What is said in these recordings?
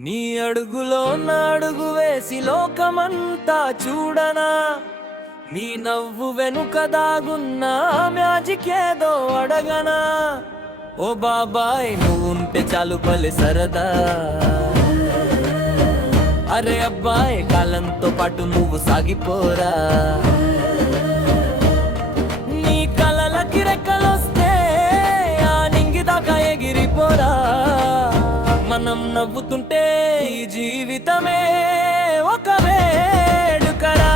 నీ అడుగులో నాడుగు వేసి లోకమంతా చూడనా? నీ నవ్వు వెనుక దాగున్న మ్యాజిక్ ఏదో అడగనా? ఓ బాబాయ్ నువ్వు ఉంటే చాలు పలి సరదా. అరే అబ్బాయి కాలంతో పాటు నువ్వు సాగిపోరా. మనం నవ్వుతుంటే ఈ జీవితమే ఒక వేడుకరా.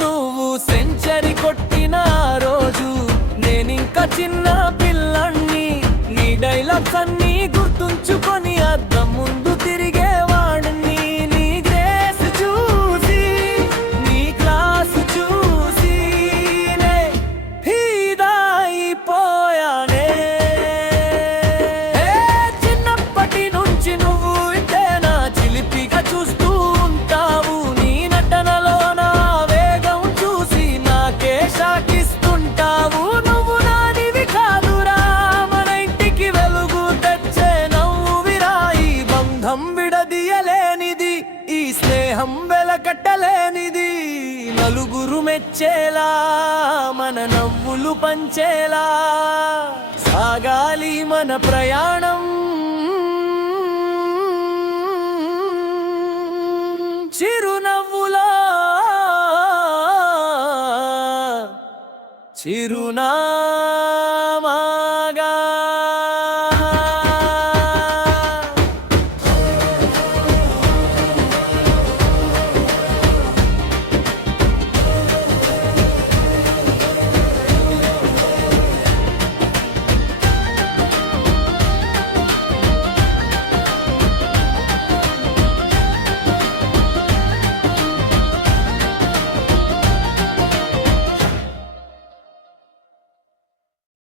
నువ్వు సెంచరీ కొట్టిన రోజు నేనింకా చిన్న పిల్లణ్ణి నీ డైలాగ్స్ అన్నీ గుర్తుంచుకొని బంధం విడదీయలేనిది ఈ స్నేహం వెలకట్టలేనిది. నలుగురు మెచ్చేలా మన నవ్వులు పంచేలా. సాగాలి మన ప్రయాణం. చిరునవ్వులా. చిరునా.